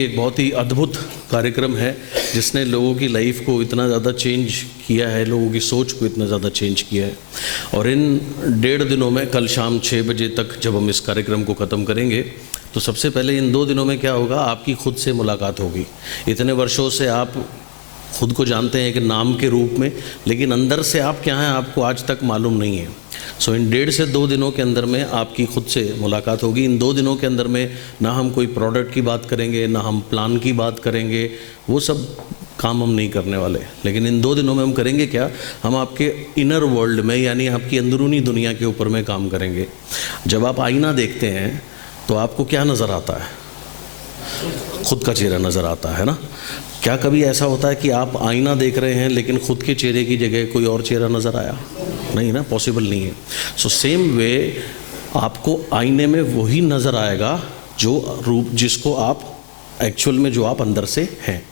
एक बहुत ही अद्भुत कार्यक्रम है जिसने लोगों की लाइफ को इतना ज़्यादा चेंज किया है, लोगों की सोच को इतना ज़्यादा चेंज किया है। और इन 1.5 दिनों में, कल शाम 6 बजे तक जब हम इस कार्यक्रम को ख़त्म करेंगे, तो सबसे पहले इन 2 दिनों में क्या होगा, आपकी खुद से मुलाकात होगी। इतने वर्षों से आप खुद को जानते हैं कि नाम के रूप में, लेकिन अंदर से आप क्या हैं आपको आज तक मालूम नहीं है। सो इन 1.5 से 2 दिनों के अंदर में आपकी खुद से मुलाकात होगी। इन 2 दिनों के अंदर में ना हम कोई प्रोडक्ट की बात करेंगे, ना हम प्लान की बात करेंगे, वो सब काम हम नहीं करने वाले। लेकिन इन 2 दिनों में हम करेंगे क्या, हम आपके इनर वर्ल्ड में, यानी आपकी अंदरूनी दुनिया के ऊपर में काम करेंगे। जब आप आईना देखते हैं तो आपको क्या नज़र आता है? खुद का चेहरा नज़र आता है ना। क्या कभी ऐसा होता है कि आप आईना देख रहे हैं लेकिन खुद के चेहरे की जगह कोई और चेहरा नज़र आया? नहीं ना, पॉसिबल नहीं है। सो सेम वे आपको आईने में वही नज़र आएगा जो रूप जिसको आप एक्चुअल में, जो आप अंदर से हैं।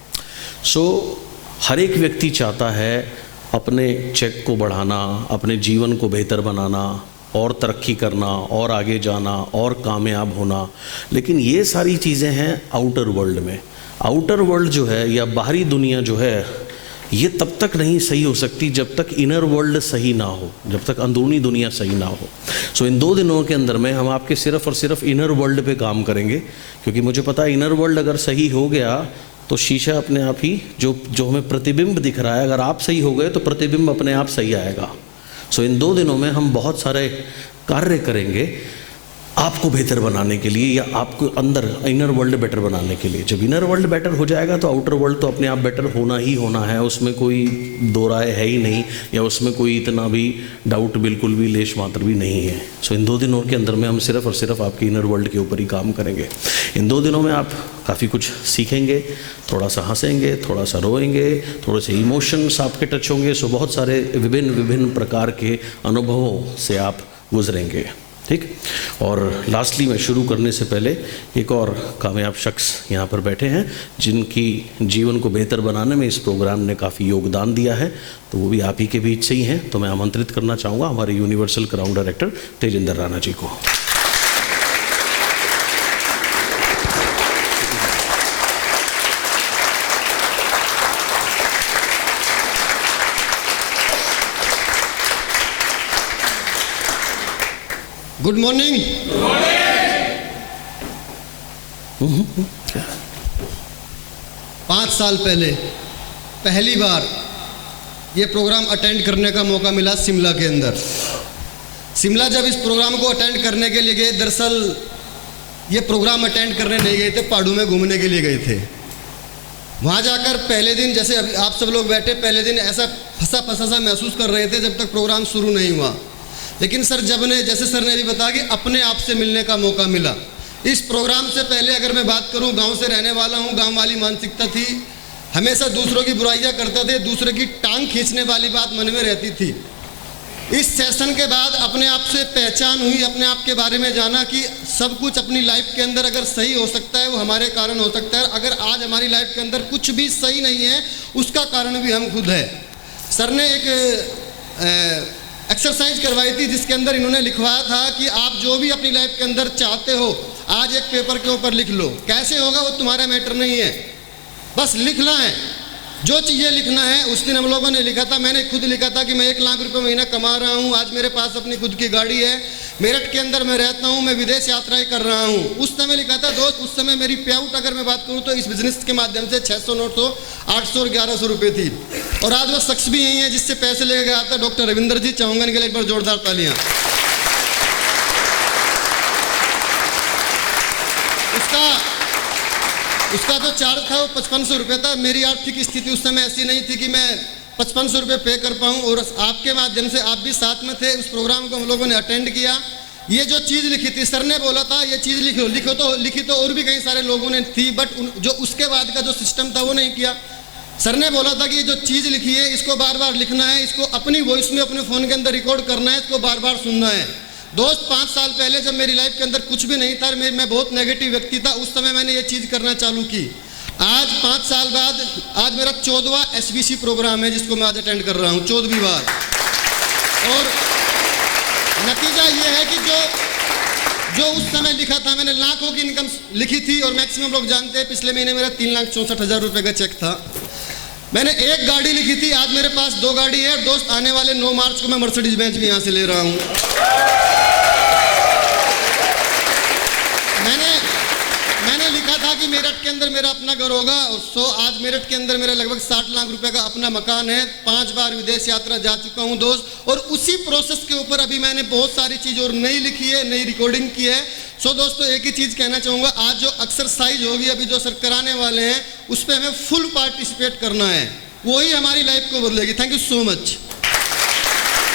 सो हर एक व्यक्ति चाहता है अपने चेक को बढ़ाना, अपने जीवन को बेहतर बनाना, और तरक्की करना, और आगे जाना, और कामयाब होना। लेकिन ये सारी चीज़ें हैं आउटर वर्ल्ड में। आउटर वर्ल्ड जो है, या बाहरी दुनिया जो है, ये तब तक नहीं सही हो सकती जब तक इनर वर्ल्ड सही ना हो, जब तक अंदरूनी दुनिया सही ना हो। सो इन 2 दिनों के अंदर में हम आपके सिर्फ़ और सिर्फ इनर वर्ल्ड पे काम करेंगे, क्योंकि मुझे पता है इनर वर्ल्ड अगर सही हो गया तो शीशा अपने आप ही, जो हमें प्रतिबिंब दिख रहा है, अगर आप सही हो गए तो प्रतिबिंब अपने आप सही आएगा। सो इन 2 दिनों में हम बहुत सारे कार्य करेंगे आपको बेहतर बनाने के लिए, या आपको अंदर इनर वर्ल्ड बेटर बनाने के लिए। जब इनर वर्ल्ड बेटर हो जाएगा तो आउटर वर्ल्ड तो अपने आप बेटर होना ही होना है, उसमें कोई दो राय है ही नहीं, या उसमें कोई इतना भी डाउट बिल्कुल भी लेश मात्र भी नहीं है। सो इन 2 दिनों के अंदर में हम सिर्फ़ और सिर्फ आपके इनर वर्ल्ड के ऊपर ही काम करेंगे। इन 2 दिनों में आप काफ़ी कुछ सीखेंगे, थोड़ा सा हंसेंगे, थोड़ा सा रोएंगे, थोड़े से इमोशंस आपके टच होंगे। सो बहुत सारे विभिन्न प्रकार के अनुभवों से आप गुजरेंगे, ठीक। और लास्टली मैं शुरू करने से पहले, एक और कामयाब शख्स यहाँ पर बैठे हैं जिनकी जीवन को बेहतर बनाने में इस प्रोग्राम ने काफ़ी योगदान दिया है, तो वो भी आप ही के बीच से ही हैं। तो मैं आमंत्रित करना चाहूँगा हमारे universal crown director Tejinder Rana ji को। Good morning. 5 साल पहले पहली बार ये प्रोग्राम अटेंड करने का मौका मिला शिमला के अंदर। शिमला जब इस प्रोग्राम को अटेंड करने के लिए गए, दरअसल ये प्रोग्राम अटेंड करने नहीं गए थे, पहाड़ों में घूमने के लिए गए थे। वहाँ जाकर पहले दिन, जैसे अभी आप सब लोग बैठे, पहले दिन ऐसा फंसा फंसा सा महसूस कर रहे थे जब तक प्रोग्राम शुरू नहीं हुआ। लेकिन सर जैसे सर ने अभी बताया कि अपने आप से मिलने का मौका मिला। इस प्रोग्राम से पहले अगर मैं बात करूं, गांव से रहने वाला हूं, गांव वाली मानसिकता थी, हमेशा दूसरों की बुराइयां करते थे, दूसरे की टांग खींचने वाली बात मन में रहती थी। इस सेशन के बाद अपने आप से पहचान हुई, अपने आप के बारे में जाना कि सब कुछ अपनी लाइफ के अंदर अगर सही हो सकता है वो हमारे कारण हो सकता है। अगर आज हमारी लाइफ के अंदर कुछ भी सही नहीं है, उसका कारण भी हम खुद है। सर ने एक एक्सरसाइज करवाई थी जिसके अंदर इन्होंने लिखवाया था कि आप जो भी अपनी लाइफ के अंदर चाहते हो आज एक पेपर के ऊपर लिख लो। कैसे होगा वो तुम्हारा मैटर नहीं है, बस लिखना है। जो चीज़ें लिखना है, उस दिन हम लोगों ने लिखा था, मैंने खुद लिखा था कि मैं 1 लाख रुपए महीना कमा रहा हूँ, आज मेरे पास अपनी खुद की गाड़ी है, मेरठ के अंदर मैं रहता हूँ, मैं विदेश यात्राएं कर रहा हूँ। उस समय लिखा था दोस्त, उस समय मेरी पे आउट अगर मैं बात करूँ तो इस बिजनेस के माध्यम से 600, 900, 800 और 1100 रुपये थी। और आज वो शख्स भी यही है जिससे पैसे लेके गया था, डॉक्टर रविंदर जी। चाहूँगा इनके लिए एक बार जोरदार तालियाँ। उसका जो चार्ज था वो 5500 रुपये था। मेरी आर्थिक स्थिति उस समय ऐसी नहीं थी कि मैं 5500 रुपये पे कर पाऊँ, और आपके माध्यम से आप भी साथ में थे। उस प्रोग्राम को हम लोगों ने अटेंड किया। ये जो चीज़ लिखी थी, सर ने बोला था ये चीज़ लिखी तो और भी कई सारे लोगों ने थी, बट जो उसके बाद का जो सिस्टम था वो नहीं किया। सर ने बोला था कि ये जो चीज़ लिखी है इसको बार बार लिखना है, इसको अपनी वॉइस में अपने फ़ोन के अंदर रिकॉर्ड करना है, इसको बार बार सुनना है। दोस्त, 5 साल पहले जब मेरी लाइफ के अंदर कुछ भी नहीं था, मैं बहुत नेगेटिव व्यक्ति था, उस समय मैंने ये चीज़ करना चालू की। आज 5 साल बाद आज मेरा 14वां SBC प्रोग्राम है जिसको मैं आज अटेंड कर रहा हूँ, 14वीं बार। और नतीजा ये है कि जो उस समय लिखा था, मैंने लाखों की इनकम लिखी थी और मैक्सिमम लोग जानते हैं पिछले महीने मेरा 3,64,000 रुपये का चेक था। मैंने एक गाड़ी लिखी थी, आज मेरे पास 2 गाड़ी है। दोस्त आने वाले 9 मार्च को मैं मर्सिडीज बेंच भी यहाँ से ले रहा हूँ। मैंने लिखा था कि मेरठ के अंदर मेरा अपना घर होगा, सो आज मेरठ के अंदर मेरा लगभग 60 लाख रुपए का अपना मकान है। 5 बार विदेश यात्रा जा चुका हूं दोस्त, और उसी प्रोसेस के ऊपर अभी मैंने बहुत सारी चीज़ और नई लिखी है, नई रिकॉर्डिंग की है। सो दोस्तों एक ही चीज़ कहना चाहूँगा, आज जो एक्सरसाइज होगी अभी जो सर कराने वाले हैं उस पर हमें फुल पार्टिसिपेट करना है, वही हमारी लाइफ को बदलेगी। Thank you so much.